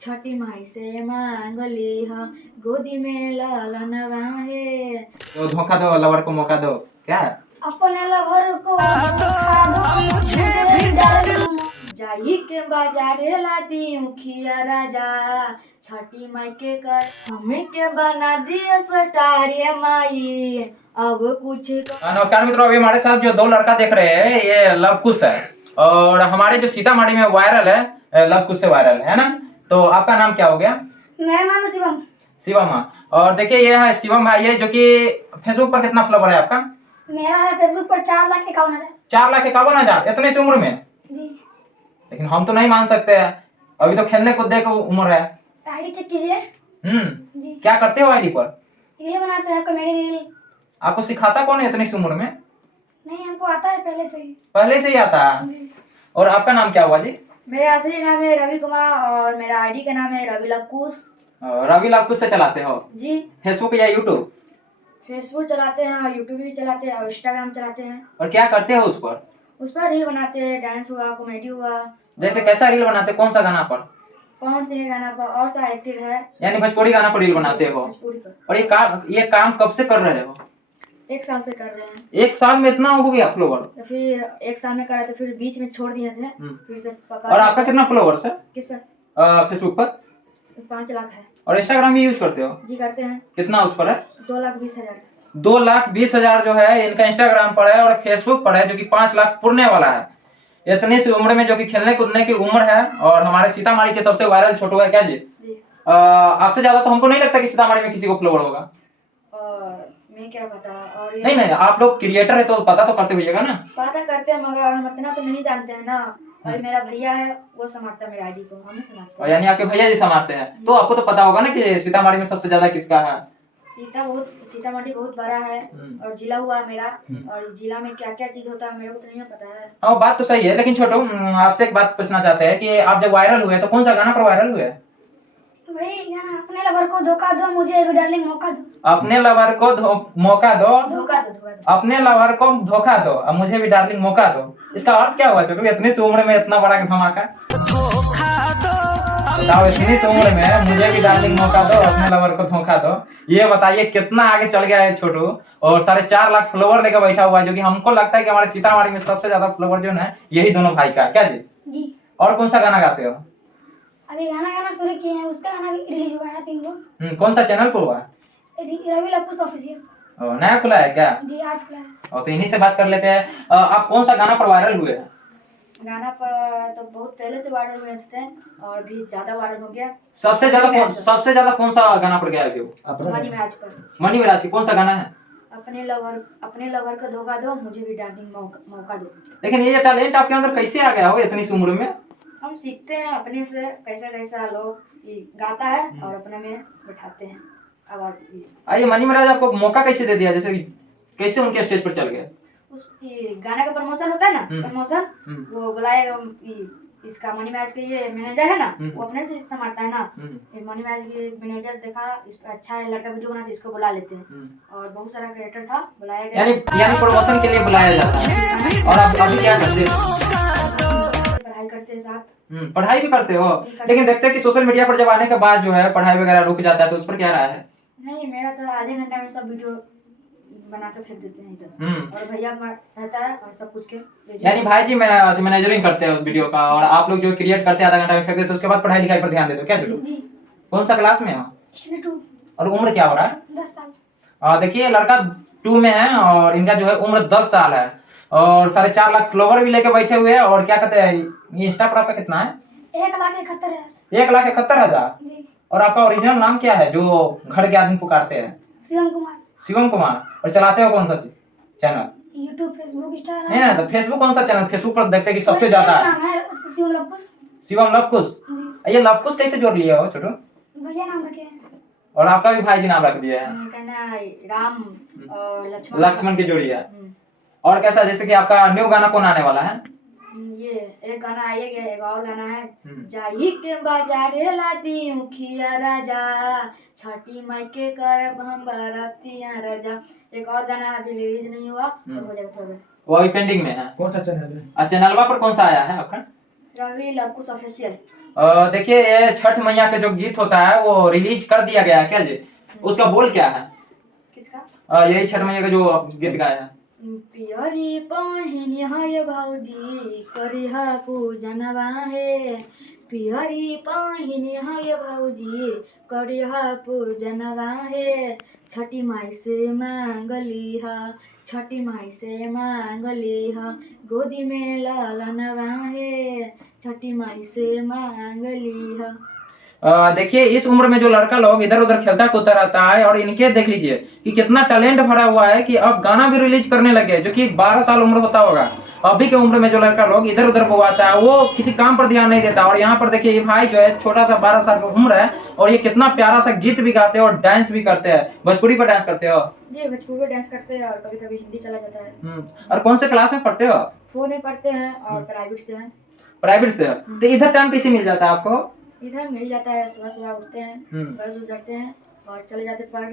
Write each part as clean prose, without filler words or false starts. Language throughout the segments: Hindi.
छठी माई से मांगली ह गोदी में लालनवा है। तो धोखा दो, लवर को मौका दो। क्या अपने लवर को धोखा दो मुझे भी डार्लिंग। जाई के बाजारे लाती उखिया राजा छठी माई के कर हमें के बना दिया सटारे माई अब कुछ नमस्कार मित्रों, अभी हमारे साथ जो दो लड़का देख रहे हैं ये लव कुश है और हमारे जो सीतामढ़ी में वायरल है, लव कुश से वायरल है ना। तो आपका नाम क्या हो गया? मेरा नाम है शिवम। शिवम। और देखिए ये है शिवम भाई है जो कि फेसबुक पर कितना फॉलोवर है आपका? मेरा है फेसबुक पर 4,51,000। 4,51,000 इतनी सी उम्र में? जी। लेकिन हम तो नहीं मान सकते हैं, अभी तो खेलने कूदने की उम्र है। आईडी चेक कीजिए। जी। क्या करते हो आईडी पर? रील बनाते हैं, कॉमेडी रील। आपको सिखाता कौन है इतनी सी उम्र में? नहीं, हमको आता है पहले से ही। पहले से ही आता है? जी। और आपका नाम क्या हुआ जी? मेरा असली नाम है रवि कुमार और मेरा आईडी का नाम है रवि लवकुश। रवि लव कुश से चलाते हो? जी। फेसबुक या यूट्यूब? फेसबुक चलाते हैं, यूट्यूब भी चलाते हैं और इंस्टाग्राम चलाते हैं। और क्या करते हो उस पर? उस पर रील बनाते हैं, डांस हुआ, कॉमेडी हुआ। जैसे कैसा रील बनाते, कौन सा गाना पर? कौन से गाना पर और सा एक्टिव है। यानी भोजपुरी गाना पर रील बनाते हो? भोजपुरी पर। और ये काम कब से कर रहे हो? 1 साल से कर रहे हैं। 1 साल में इतना हो गया फ्लोवर? तो फिर 1 साल में करा तो फिर बीच में छोड़ दिए थे, फिर से पकड़। और आपका कितना फ्लोवर्स है किस पर? फेसबुक पर? 5 लाख है। और इंस्टाग्राम भी यूज करते हो? जी करते हैं। कितना उस पर है? 2,20,000। 2,20,000 जो है इनका इंस्टाग्राम पर है और फेसबुक पर है जो कि 5 लाख पुरने वाला है। इतनी सी उम्र में जो कि खेलने कूदने की उम्र है। और हमारे सीतामढ़ी के सबसे वायरल छोटू है क्या जी? आपसे ज्यादा तो हमको नहीं लगता कि सीतामढ़ी में किसी को फ्लोवर होगा। और मैं क्या पता। और नहीं नहीं, आप लोग क्रिएटर है तो पता तो करते होइएगा ना। पता करते हैं मगर हम इतना तो नहीं जानते हैं ना। और मेरा भैया है वो संभालता है मेरा आईडी को, हम नहीं संभालते। और यानी आपके भैया जी संभालते हैं तो आपको तो पता होगा ना कि सीतामढ़ी में सबसे ज्यादा किसका है। सीतामढ़ी बहुत बड़ा है और जिला हुआ मेरा। और जिला में क्या क्या चीज होता है मेरे को तो नहीं पता है। हाँ बात तो सही है, लेकिन छोटू आपसे एक बात पूछना चाहते हैं कि आप जब वायरल हुए तो कौन सा गाना पर वायरल हुए? वही गाना अपने लवर को धोखा दो मुझे भी डार्लिंग मौका दो। अपने लवर को मौका दो। धोखा दो। अपने लवर को धोखा दो और मुझे भी डार्लिंग मौका दो। इसका अर्थ क्या हुआ छोटू, इतनी सी उम्र में इतना बड़ा धमाका? बताओ, इतनी सी उम्र में मुझे भी डार्लिंग मौका दो, अपने लवर को धोखा दो। ये बताइए कितना आगे चल गया है छोटू। और 4.5 लाख फ्लोवर लेकर बैठा हुआ है जो कि हमको लगता है कि हमारे सीतामढ़ी में सबसे ज्यादा फ्लोवर जो है यही दोनों भाई का। क्या जी? और कौन सा गाना गाते हो? अभी गाना शुरू किए हैं, उसका गाना भी रिलीज हुआ है 3 को। कौन सा चैनल पर हुआ है? रवि लवकुश ऑफिशियल। नया खुला है क्या? जी आज खुला है। और तो इन्हीं से बात कर लेते हैं। आप कौन सा गाना पर वायरल हुए हैं? गाना पर तो बहुत पहले से वायरल हुए थे और भी ज्यादा वायरल हो गया। सबसे ज्यादा कौन सा गाना पर गया है? मनी मैच पर। मनी मैच कौन सा गाना है? अपने लवर को धोखा दो मुझे भी डार्लिंग मौका दो। लेकिन ये टैलेंट आपके अंदर कैसे आ गया हो इतनी सी उम्र में? हम सीखते हैं अपने से, कैसा लोग गाता है और अपने में बैठाते हैं आवाज। आइए, मनी महाराज आपको मौका कैसे दे दिया, जैसे कैसे उनके स्टेज पर चल गए? उस गाना का प्रमोशन होता है ना, प्रमोशन वो बुलाएगा। इसका मनी मैच के ये मैनेजर है ना, वो अपने से संभालता है ना। मनी मैच के मैनेजर देखा इस अच्छा है लड़का, वीडियो बनाते इसको बुला लेते हैं। और बहुत सारा क्रिएटर था, बुलाया गया। यानी प्रमोशन के लिए बुलाया जाता है। और आप अभी क्या करते हो? पढ़ाई करते हैं साथ। पढ़ाई भी करते हो? लेकिन देखते हैं कि सोशल मीडिया पर जब आने के बाद जो है पढ़ाई वगैरह रुक जाता है, तो उस पर क्या राय है? नहीं, मेरा तो आधे घंटे में सब वीडियो बना के फेंक देते हैं इधर। और भैया रहता है और सब कुछ के। यानी भाई जी मैनेजरिंग करते हैं उस वीडियो का और आप लोग जो क्रिएट करते हैं आधा घंटा में फेंक देते हैं, उसके बाद पढ़ाई लिखाई पर ध्यान देते हो क्या? जी। कौन सा क्लास में हो? 2। और उम्र क्या हो रहा है? 10 साल। देखिए लड़का 2 में है और इनका जो है उम्र 10 साल है। और 4.5 लाख फ्लोवर भी लेके बैठे हुए हैं। और क्या कहते हैं ये इंस्टा पर आपका कितना है? 1,71,000। 1,71,000। और आपका ओरिजिनल नाम क्या है जो घर के आदमी पुकारते हैं? शिवम कुमार। शिवम कुमार। और चलाते हो कौन सा चैनल? YouTube, Facebook, Instagram. नहीं ना, तो फेसबुक कौन सा चैनल? फेसबुक पर देखते हैं कि सबसे ज्यादा शिवम लवकुश। शिवम लवकुश। ये लवकुश कैसे जोड़ लिया हो छोटू? भैया नाम रखे हैं। और आपका भी भाई जी नाम रख दिया है? राम और लक्ष्मण की जोड़ी है। और कैसा, जैसे कि आपका न्यू गाना कौन आने वाला है? ये एक गाना आएगा, एक और गाना है जाई के बाजारे लाती उखिया राजा छठी माई के करब हम बरतिया राजा। एक और गाना अभी रिलीज नहीं हुआ, हो जाएगा थोड़ा। वो अभी पेंडिंग में है। कौन सा चैनल है? चैनलवा पर कौन सा आया है आपका? रवि लवकुश ऑफिशियल। देखिए ये छठ मैया के जो गीत होता है वो रिलीज कर दिया गया है क्या जी? उसका बोल क्या है? किसका? यही छठ मैया का जो आप गीत गाया है। पियरी पहिनी है भौजी करिहा पूजनवा हे, पियरी पहिनी है भौजी करिहा पूजनवा हे, छठी माई से मांगली हा, छठी माई से मांगली हा, गोदी में लालनवा हे, छठी माई से मांगली हा। देखिए इस उम्र में जो लड़का लोग इधर उधर खेलता कूदता रहता है और इनके देख लीजिए कि कितना टैलेंट भरा हुआ है कि अब गाना भी रिलीज करने लगे जो कि 12 साल उम्र होता होगा। अभी के उम्र में जो लड़का लोग इधर उधर बुआता है वो किसी काम पर ध्यान नहीं देता। और यहाँ पर देखिए ये भाई जो है छोटा सा 12 साल का उम्र है और ये कितना प्यारा सा गीत भी गाते हैं और डांस भी करते हैं। भोजपुरी पर डांस करते हो जी, भोजपुरी में डांस करते हैं और कभी कभी हिंदी चला जाता है। और कौन से क्लास में पढ़ते हो? 4 में पढ़ते हैं और प्राइवेट से हैं। प्राइवेट से? तो इधर टाइम कैसे मिल जाता है आपको? इधर मिल जाता है, सुबह सुबह उठते हैं, ब्रश उठते हैं और चले जाते पढ़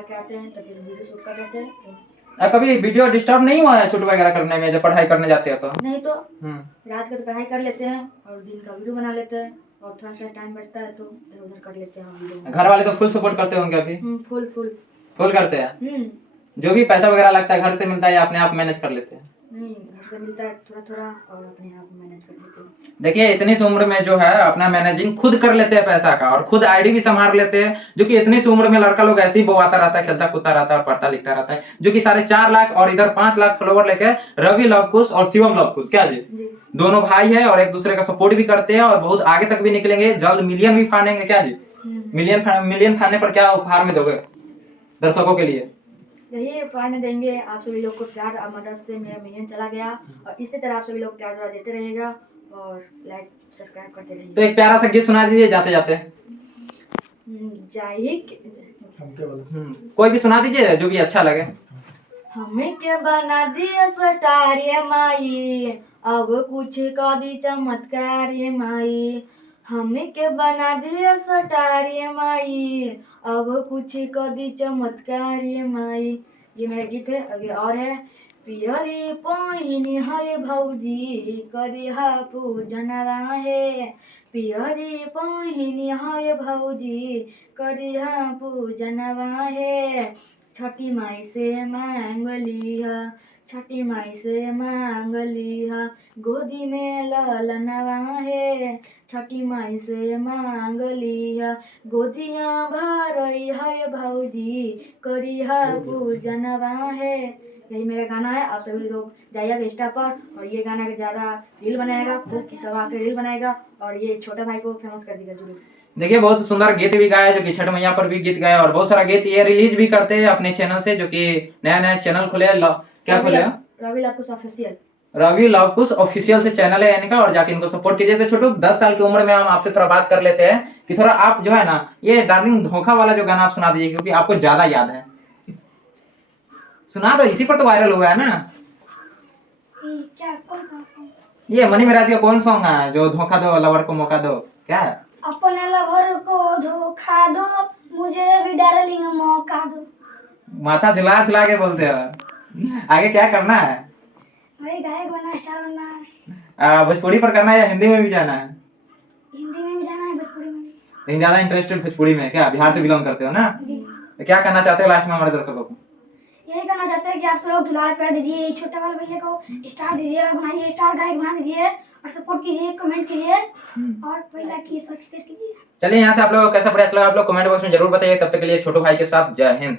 के आते हैं तो फिर वीडियो शूट कर लेते हैं। कभी वीडियो डिस्टर्ब नहीं हुआ है शूट वगैरह करने में जब पढ़ाई करने जाते हो तो? नहीं तो रात का तो पढ़ाई कर लेते हैं और दिन का वीडियो बना लेते हैं और थोड़ा सा टाइम बचता है तो इधर उधर कर लेते हैं वीडियो। घर वाले तो फुल सपोर्ट करते होंगे अभी? फुल करते हैं। जो भी पैसा वगैरह लगता है घर से मिलता है या अपने आप मैनेज कर लेते हैं? नहीं, घर से मिलता है थोड़ा थोड़ा और अपने आप मैनेज कर लेते हैं। देखिए इतनी सी उम्र में जो है अपना मैनेजिंग खुद कर लेते हैं पैसा का और खुद आईडी भी संभाल लेते हैं। जो कि इतनी सी उम्र में लड़का लोग ऐसे ही बोआता रहता है, खेलता कूदता रहता है और पढ़ता लिखता रहता है। जो कि 4.5 लाख और इधर 5 लाख फॉलोवर लेके रवि लवकुश और शिवम लवकुश क्या जी दोनों भाई है और एक दूसरे का सपोर्ट भी करते हैं और बहुत आगे तक भी निकलेंगे। जल्द मिलियन भी फानेंगे क्या जी? मिलियन फाने पर क्या उपहार में दोगे दर्शकों के लिए? यही उपहार में देंगे आप सभी लोग को प्यार और मदद से मेरा मिलियन चला गया और इसी तरह आप सभी लोग प्यार दुआ देते रहेगा और लाइक सब्सक्राइब करते रहिए। तो एक प्यारा सा गीत सुना दीजिए जाते जाते। कोई भी सुना दीजिए जो भी अच्छा लगे। हमें के बना दिया स्टार ये माई अब कुछ का दी चमत्कार ये माई, हमें के बना दिया स्टार ये माई अब कुछ का दी चमत्कार ये माई। ये मेरा गीत है। आगे और है पियरी पहिनी है भौजी करिहा पूजनवा हे, पियरी पहिनी है भौजी करिहा पूजनवा हे, छठी माई से मांगली हा, छठी माई से मांगली हा, गोदी में लालनवा हे, छठी माई से मांगली हा, गोदिया भरई है भौजी करिहा पूजनवा है। यही मेरा गाना है। आप सभी लोग जाइएगा इंस्टा पर और ये गाना के ज़्यादा रील बनाएगा, खूब दबा के रील बनाएगा और ये छोटा भाई को फेमस कर देगा जरूर। देखिए बहुत सुंदर गीत भी गाया जो कि छठ मैया पर भी गीत गाया और बहुत सारा गीत ये रिलीज भी करते हैं अपने चैनल से जो कि नया नया चैनल खोले। क्या खोले? रवि लवकुश ऑफिशियल। रवि लवकुश ऑफिशियल से चैनल है इनका और जाके इनको सपोर्ट कीजिए। तो छोटू 10 साल की उम्र में हम आपसे थोड़ा बात कर लेते हैं कि थोड़ा आप जो है ना ये डार्लिंग धोखा वाला जो गाना आप सुना दीजिए क्योंकि आपको ज्यादा याद है। सुना दो, इसी पर तो वायरल हुआ है ना। क्या कौन सा सॉन्ग? ये मनी मिराज का कौन सॉन्ग है जो धोखा दो लवर को मौका दो? क्या है? अपने लवर को धोखा दो मुझे भी डार्लिंग मौका दो। माथा झुला झुला के बोलते हो। आगे क्या करना है? वही गायक बनना, स्टार बनना है। भोजपुरी पर करना है या हिंदी में भी जाना है? हिंदी में भी जाना है, भोजपुरी में भी। लेकिन ज्यादा इंटरेस्टेड भोजपुरी में क्या? बिहार से बिलोंग करते हो ना जी। तो क्या करना चाहते हो लास्ट में हमारे दर्शकों को? यही कहना चाहते हैं कि आप सब लोग दुलार प्यार दीजिए, छोटे वाले भैया को स्टार दीजिए, बनाइए, स्टार गायक बना दीजिए और सपोर्ट कीजिए, कमेंट कीजिए और पहला की शेयर कीजिए। चलिए यहाँ से आप लोगों को कैसा प्रयास लगा आप लोग कमेंट बॉक्स में जरूर बताइए। तब तक के लिए छोटू भाई के साथ जय हिंद।